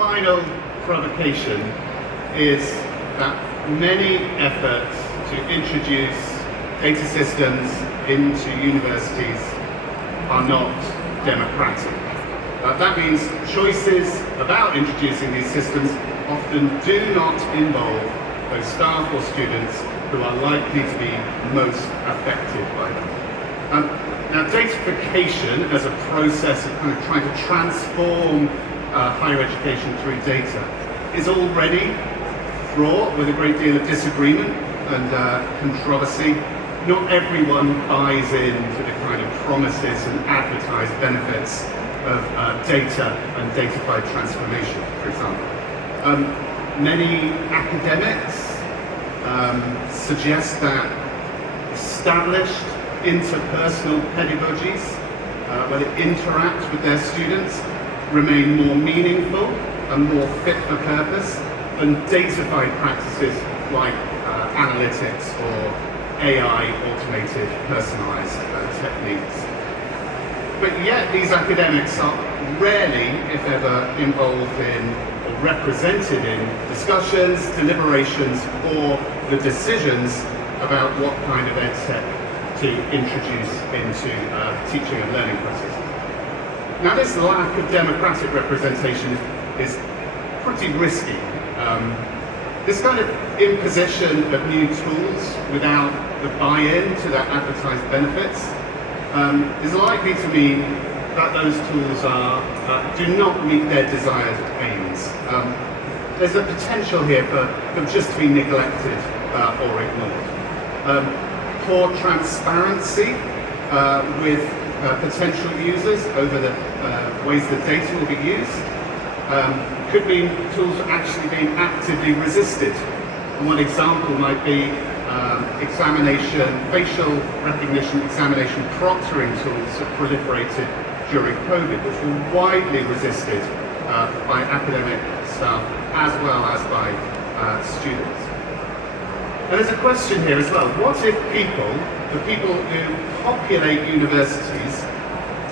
final provocation is that many efforts to introduce data systems into universities are not democratic. That means choices about introducing these systems often do not involve those staff or students who are likely to be most affected by them. Now, datafication as a process of kind of trying to transform higher education through data is already fraught with a great deal of disagreement and controversy. Not everyone buys into the kind of promises and advertised benefits of data and datafied transformation, for example. Many academics suggest that established interpersonal pedagogies, where they interact with their students, remain more meaningful and more fit for purpose than datafied practices like analytics or AI automated personalized techniques. But yet these academics are rarely, if ever, involved in or represented in discussions, deliberations, or the decisions about what kind of EdTech to introduce into teaching and learning processes. Now, this lack of democratic representation is pretty risky. This kind of imposition of new tools without the buy-in to their advertised benefits is likely to mean that those tools do not meet their desired aims. There's a potential here for them just to be neglected or ignored. Poor transparency with potential users over the ways that data will be used could mean tools are actually being actively resisted. And one example might be examination, facial recognition examination proctoring tools that proliferated during COVID, which were widely resisted by academic staff as well as by students. And there's a question here as well. What if the people who populate universities,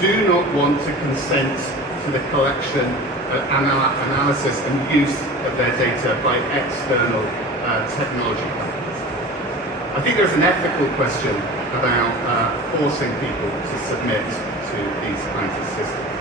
do not want to consent to the collection, analysis and use of their data by external technology companies? I think there's an ethical question about forcing people to submit to these kinds of systems.